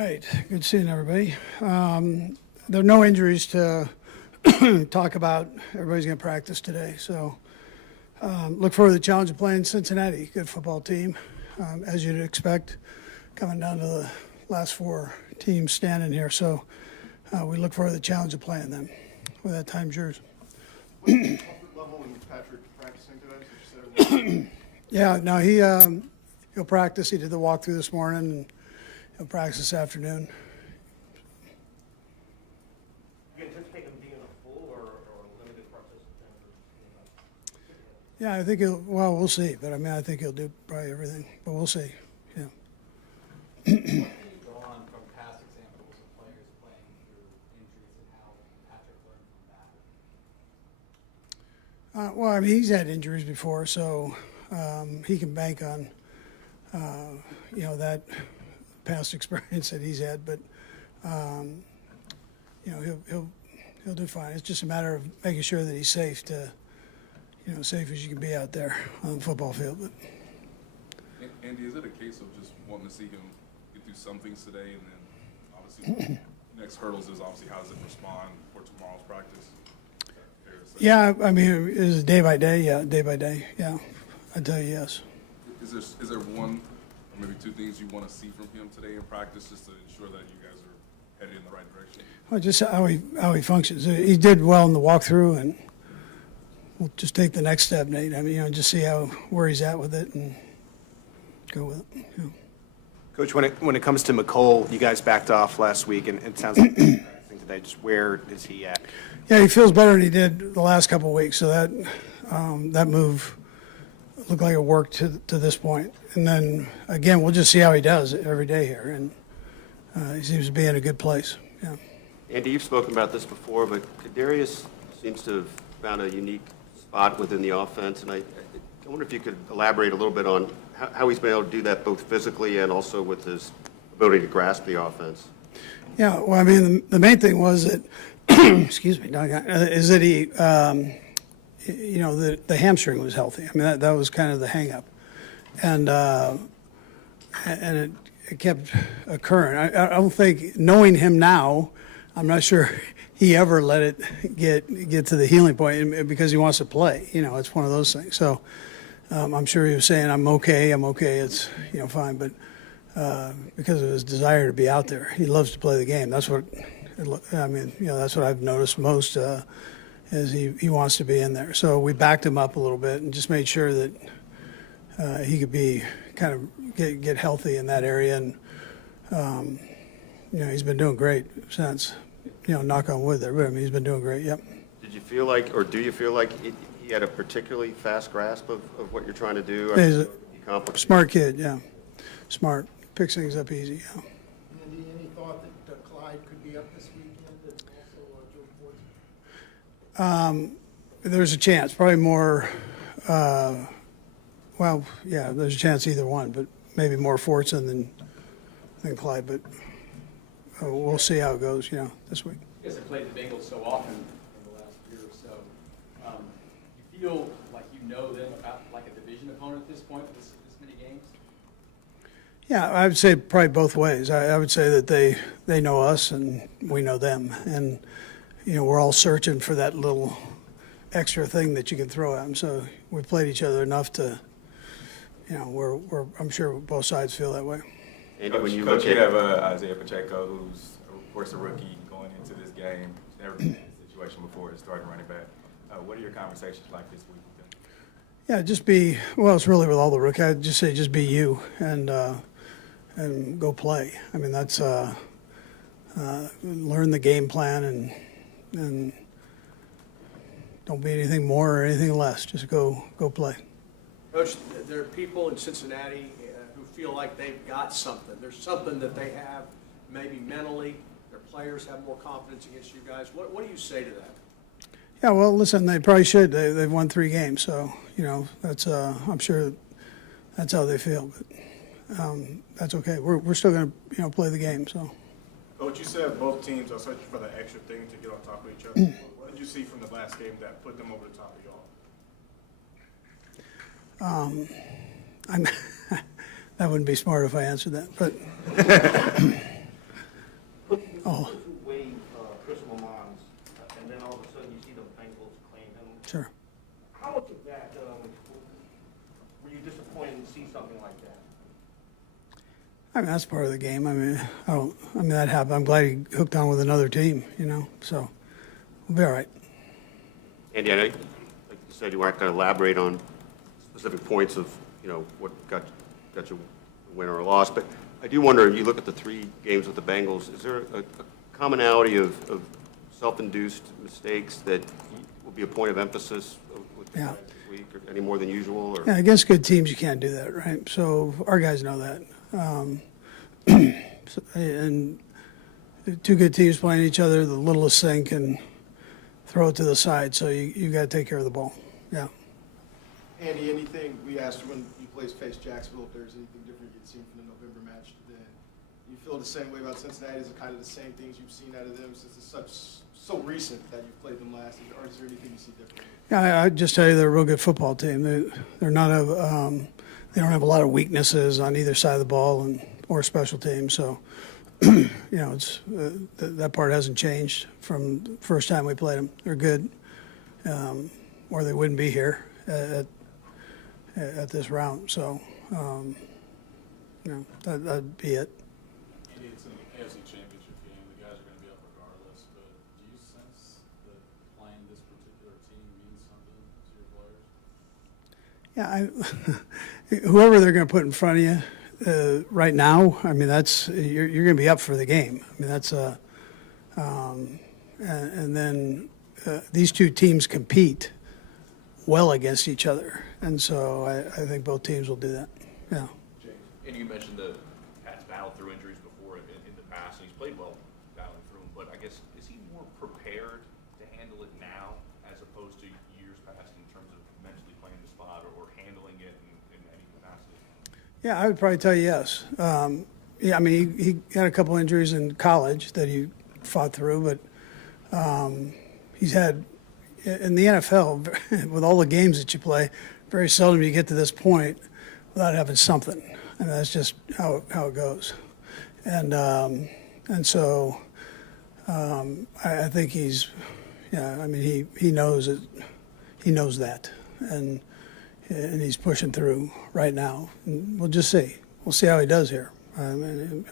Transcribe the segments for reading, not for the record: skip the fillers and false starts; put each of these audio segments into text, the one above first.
right, good seeing everybody. There are no injuries to talk about. Everybody's going to practice today, so look forward to the challenge of playing Cincinnati. Good football team, as you'd expect, coming down to the last four teams standing here. So we look forward to the challenge of playing them. With that, time's yours. What's the comfort level in Patrick practicing today? Yeah, no, he'll practice. He did the walkthrough this morning, and he'll practice this afternoon. Do you anticipate him being a full or limited participant? Yeah, I think we'll see. But, I think he'll do probably everything. But we'll see, yeah. What can you go on from past examples of players playing through injuries and how Patrick learned from that? He's had injuries before, so he can bank on, that past experience that he's had. But, he'll do fine. It's just a matter of making sure that he's safe safe as you can be out there on the football field. But. Andy, is it a case of just wanting to see him get through some things today, and then obviously next hurdles is obviously how does it respond for tomorrow's practice? Yeah, it's day by day. Yeah, day by day. Yeah, I'd tell you yes. Is there one or maybe two things you want to see from him today in practice, just to ensure that you guys are headed in the right direction? Well, just how he functions. He did well in the walkthrough, and we'll just take the next step, Nate. Just see where he's at with it and go with it. Yeah. Coach, when it comes to McCole, you guys backed off last week, and it sounds like today. Just where is he at? Yeah, he feels better than he did the last couple of weeks. So that move looked like it worked to this point. And then again, we'll just see how he does every day here, and he seems to be in a good place. Yeah. Andy, you've spoken about this before, but Kadarius seems to have found a unique spot within the offense, and I wonder if you could elaborate a little bit on how he's been able to do that both physically and also with his ability to grasp the offense. Yeah, well, the main thing was that, excuse me, is that he, the hamstring was healthy. That was kind of the hang-up. And it kept occurring. I don't think, knowing him now, I'm not sure he ever let it get to the healing point because he wants to play. It's one of those things. So I'm sure he was saying, I'm okay, it's, fine. But because of his desire to be out there, he loves to play the game. That's what, that's what I've noticed most is he wants to be in there. So we backed him up a little bit and just made sure that he could be kind of get healthy in that area. And, he's been doing great since, knock on wood there. But, he's been doing great, yep. Did you feel like, or do you feel like he had a particularly fast grasp of what you're trying to do? He's a smart kid, yeah. Smart. Picks things up easy, yeah. Andy, any thought that Clyde could be up this weekend and also Joe Fortson? There's a chance. Probably more, there's a chance either one, but maybe more Fortson than Clyde. But we'll see how it goes, this week. You guys have played the Bengals so often in the last year or so. You feel like you know them about like a division opponent at this point with this many games? Yeah, I would say probably both ways. I would say that they know us and we know them. And, we're all searching for that little extra thing that you can throw at them. So we've played each other enough to, I'm sure both sides feel that way. Andy, Coach, when you Coach, look you at have Isaiah Pacheco, who's, of course, a rookie going into this game. Never been in this situation before as starting running back. What are your conversations like this week with them? Yeah, it's really with all the rookies. I'd just say just be you and go play. That's learn the game plan and don't be anything more or anything less. Just go play. Coach, there are people in Cincinnati who feel like they've got something. There's something that they have maybe mentally. Their players have more confidence against you guys. What do you say to that? Yeah, well, listen, they probably should. They've won 3 games, so, that's I'm sure that's how they feel. But that's okay. We're still going to play the game, so. Coach, you said both teams are searching for the extra thing to get on top of each other. What did you see from the last game that put them over the top of y'all? That wouldn't be smart if I answered that, but I mean, that's part of the game. That happened. I'm glad he hooked on with another team, so we'll be all right. Andy, I know, like you said, you weren't going to elaborate on specific points of, what got you a win or a loss, but I do wonder, you look at the 3 games with the Bengals, is there a commonality of self-induced mistakes that will be a point of emphasis with Yeah. this week, or any more than usual? Or? Yeah, against good teams, you can't do that, right? So our guys know that. And 2 good teams playing each other, the littlest thing can throw it to the side, so you got to take care of the ball. Yeah. Andy, anything, we asked when you faced Jacksonville, if there's anything different you'd seen from the November match then. You feel the same way about Cincinnati? Is it kind of the same things you've seen out of them since it's so recent that you've played them last, or is there anything you see different? Yeah, I'd just tell you they're a real good football team. They're not they don't have a lot of weaknesses on either side of the ball or special teams. So, it's that part hasn't changed from the first time we played them. They're good, or they wouldn't be here at this round. So, that'd be it. Andy, it's an AFC Championship game. The guys are going to be up regardless. But do you sense that playing this particular team means something to your players? Yeah, whoever they're going to put in front of you right now, I mean, that's you're going to be up for the game. I mean, that's and then these 2 teams compete well against each other, and so I think both teams will do that. Yeah. And you mentioned the Pat's battled through injuries before in the past, and he's played well battling through them. But I guess, is he more prepared to handle it now as opposed to years past in terms of mentally playing the spot or handling it in any capacity? Yeah, I would probably tell you yes. Yeah, I mean, he had a couple injuries in college that he fought through, but he's had in the NFL with all the games that you play, very seldom you get to this point without having something. And that's just how it goes. And so I think he's, I mean, he knows it. He knows that, and he's pushing through right now. And we'll just see. We'll see how he does here. I mean,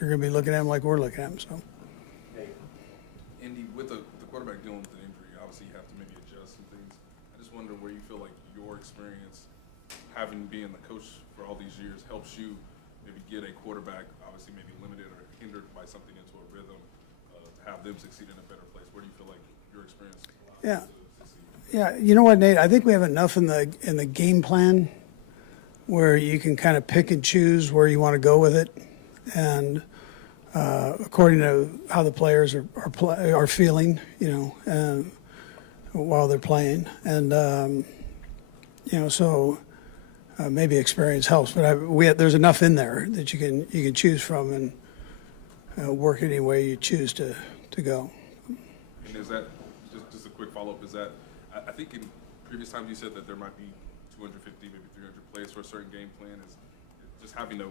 you're going to be looking at him like we're looking at him. So. Andy, with the quarterback dealing with an injury, obviously you have to maybe adjust some things. I just wonder where you feel like your experience, having been the coach for all these years, helps you maybe get a quarterback, obviously maybe limited or hindered by something into a rhythm, to have them succeed in a better place. Where do you feel like your experience allows them to succeed? Yeah, you know what, Nate? I think we have enough in the game plan where you can kind of pick and choose where you want to go with it, and according to how the players are feeling, while they're playing, and so maybe experience helps. But there's enough in there that you can choose from and work any way you choose to go. And is that just a quick follow-up? Is that I think in previous times you said that there might be 250, maybe 300 plays for a certain game plan. Is just having a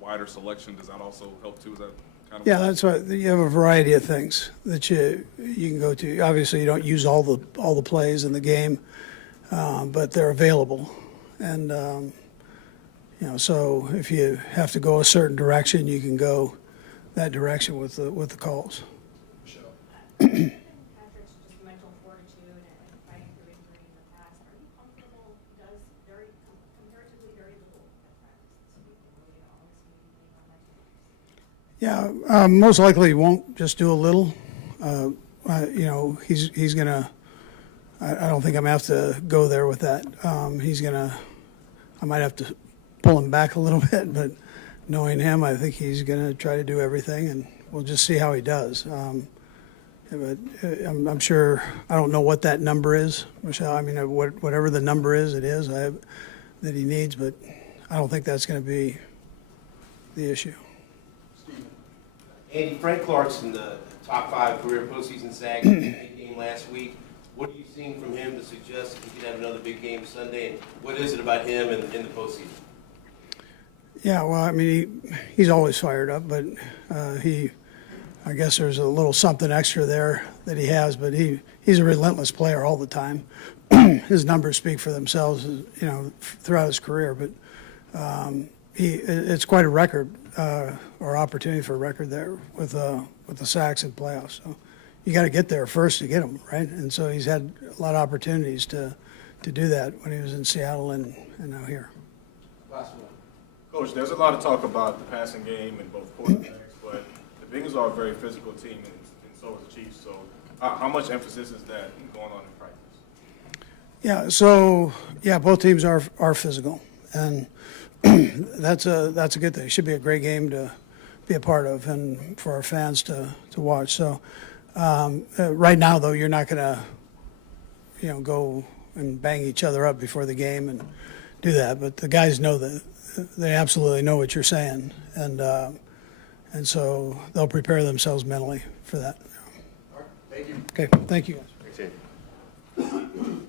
wider selection, does that also help too? Is that kind of? Yeah, that's right. You have a variety of things that you can go to. Obviously, you don't use all the plays in the game, but they're available, and so if you have to go a certain direction, you can go that direction with the calls. Patrick's just mental fortitude and fighting through injury in the past. Are you comfortable? Does comparatively very little at practice this week, Yeah, most likely he won't just do a little. He's gonna. I don't think I'm gonna have to go there with that. I might have to pull him back a little bit, but knowing him, I think he's gonna try to do everything, and we'll just see how he does. But I'm sure, I don't know what that number is, Michelle. I mean, whatever the number is, it is that he needs, but I don't think that's going to be the issue. Andy, Frank Clarkson, the top 5 career postseason sack big game last week. What are you seeing from him to suggest he could have another big game Sunday? And what is it about him in the postseason? Yeah, well, I mean, he's always fired up, but I guess there's a little something extra there that he has, but he's a relentless player all the time. His numbers speak for themselves, throughout his career. But it's quite a record, or opportunity for a record there with the sacks in playoffs. So you got to get there first to get them, right? And so he's had a lot of opportunities to do that when he was in Seattle and now here. Last one. Coach, there's a lot of talk about the passing game in both quarterbacks, but the Bengals are a very physical team, and so is the Chiefs. So how much emphasis is that going on in practice? Yeah, so, yeah, both teams are physical, and that's a good thing. It should be a great game to be a part of and for our fans to watch. So right now, though, you're not going to, go and bang each other up before the game and do that. But the guys know that. They absolutely know what you're saying, and so they'll prepare themselves mentally for that. All right, thank you. Okay, thank you guys. Thanks, Andy.